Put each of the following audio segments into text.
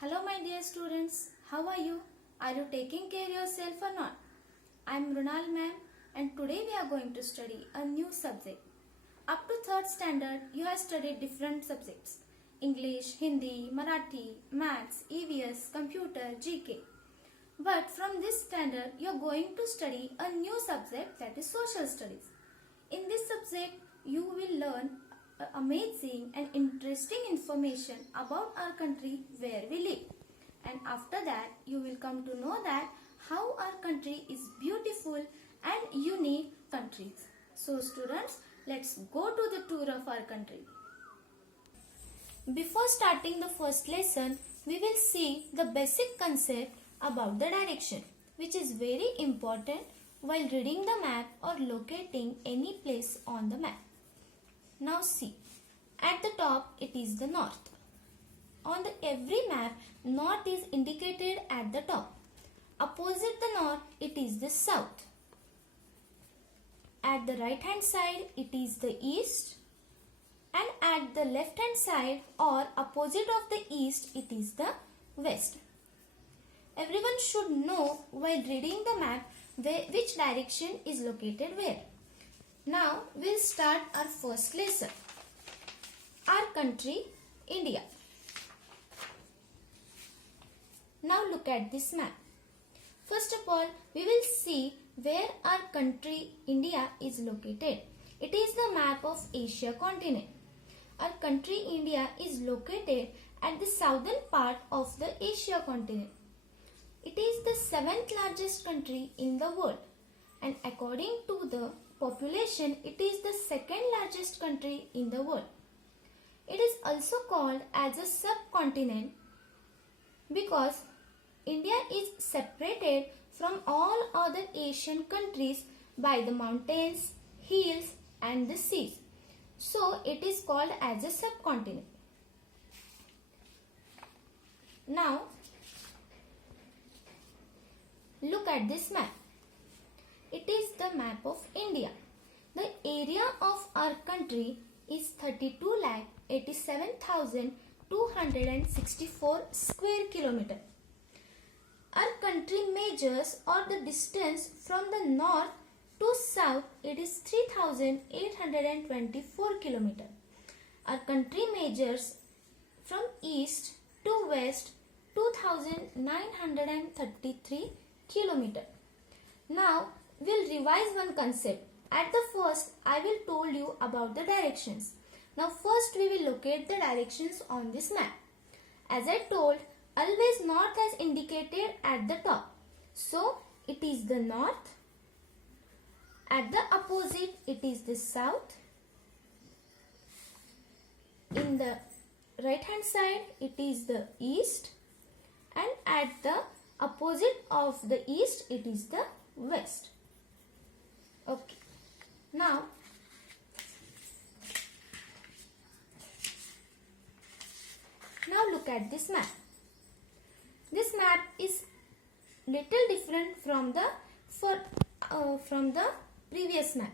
Hello my dear students, how are you? Are you taking care of yourself or not? I am Runal ma'am and today we are going to study a new subject. Up to 3rd standard you have studied different subjects. English, Hindi, Marathi, Maths, EVS, Computer, GK. But from this standard you are going to study a new subject, that is Social Studies. In this subject you will learn amazing and interesting information about our country where we live, and after that you will come to know that how our country is beautiful and unique countries. So students, let's go to the tour of our country. Before starting the first lesson, we will see the basic concept about the direction, which is very important while reading the map or locating any place on the map. Now see, at the top it is the north. On every map, north is indicated at the top. Opposite the north, it is the south. At the right hand side, it is the east. And at the left hand side or opposite of the east, it is the west. Everyone should know while reading the map which direction is located where. Now we'll start our first lesson. Our country, India. Now look at this map. First of all, we will see where our country, India, is located. It is the map of Asia continent. Our country, India, is located at the southern part of the Asia continent. It is the 7th largest country in the world, and according to the population, it is the 2nd largest country in the world. It is also called as a subcontinent because India is separated from all other Asian countries by the mountains, hills and the seas. So it is called as a subcontinent. Now look at this map. It is the map of India. The area of our country is 32,87,264 square kilometer. Our country measures or the distance from the north to south, it is 3,824 kilometer. Our country measures from east to west 2,933 kilometer. Now we'll revise one concept. At the first, I will told you about the directions. Now first we will locate the directions on this map. As I told, always north is indicated at the top. So it is the north. At the opposite, it is the south. In the right hand side, it is the east. And at the opposite of the east, it is the west. Okay. Now look at this map. This map is little different from the previous map.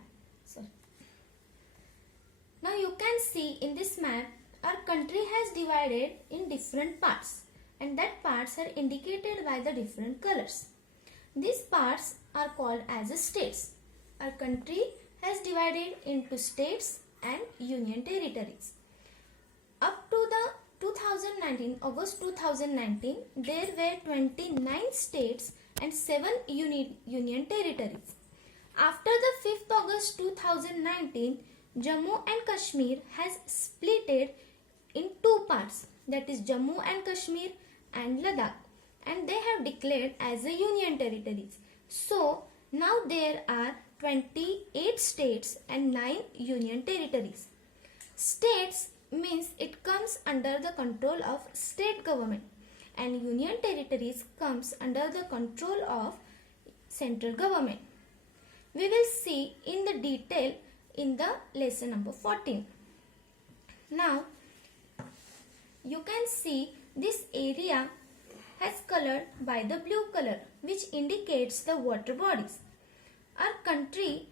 Now you can see in this map our country has divided in different parts, and that parts are indicated by the different colors. These parts are called as states. Our country has divided into states and union territories. Up to the August 2019, there were 29 states and 7 union territories. After the 5th August 2019, Jammu and Kashmir has splitted in 2 parts, that is Jammu and Kashmir and Ladakh, and they have declared as a union territories. So now there are 28 states and 9 union territories. States means it comes under the control of state government, and union territories comes under the control of central government. We will see in the detail in the lesson number 14. Now you can see this area has colored by the blue color, which indicates the water bodies. Our country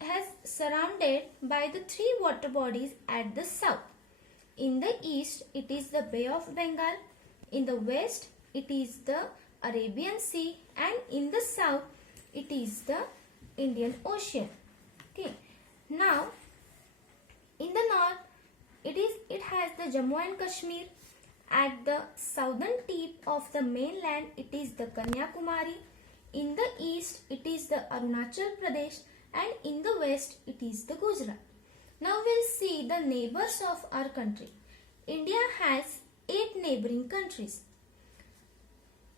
has surrounded by the 3 water bodies at the south. In the east, it is the Bay of Bengal. In the west it is the Arabian Sea, and in the south it is the Indian Ocean. Okay. Now in the north it has the Jammu and Kashmir. At the southern tip of the mainland it is the Kanyakumari. In the east it is the Arunachal Pradesh, and in the west it is the Gujarat. Now we'll see the neighbors of our country. India has 8 neighboring countries.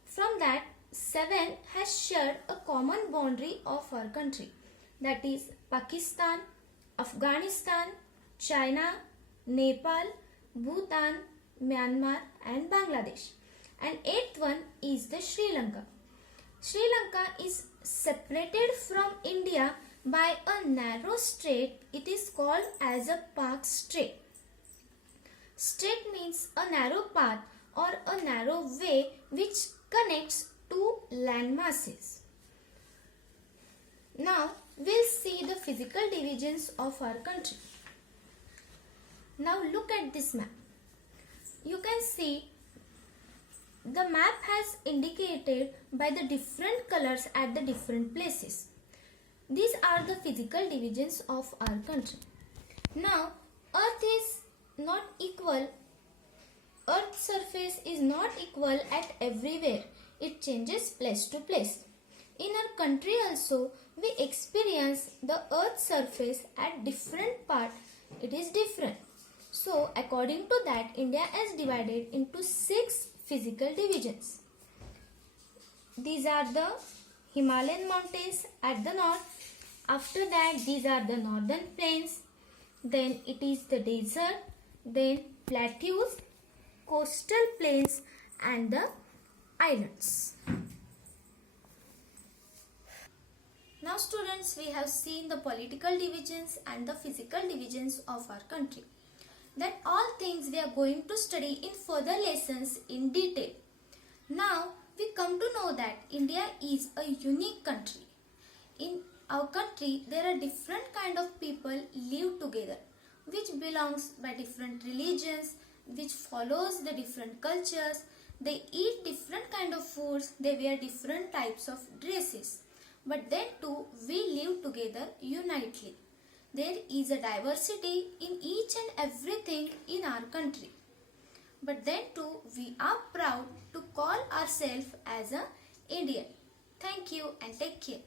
From that, 7 has shared a common boundary of our country, that is Pakistan, Afghanistan, China, Nepal, Bhutan, Myanmar and Bangladesh. And 8th one is the Sri Lanka. Sri Lanka is separated from India by a narrow strait. It is called as a Park Strait. Strait means a narrow path or a narrow way which connects two land masses. Now we'll see the physical divisions of our country. Now look at this map. You can see the map has indicated by the different colors at the different places. These are the physical divisions of our country. Now Earth is not equal. Earth's surface is not equal at everywhere. It changes place to place. In our country also, we experience the Earth's surface at different parts. It is different. So, according to that, India is divided into 6 physical divisions. These are the Himalayan mountains at the north. After that, these are the northern plains. Then it is the desert. Then plateaus, coastal plains and the islands. Now students, we have seen the political divisions and the physical divisions of our country. That all things we are going to study in further lessons in detail. Now we come to know that India is a unique country. In our country there are different kind of people live together, which belongs by different religions, which follows the different cultures. They eat different kind of foods, they wear different types of dresses. But then too we live together unitely. There is a diversity in each and everything in our country. But then too we are proud to call ourselves as an Indian. Thank you and take care.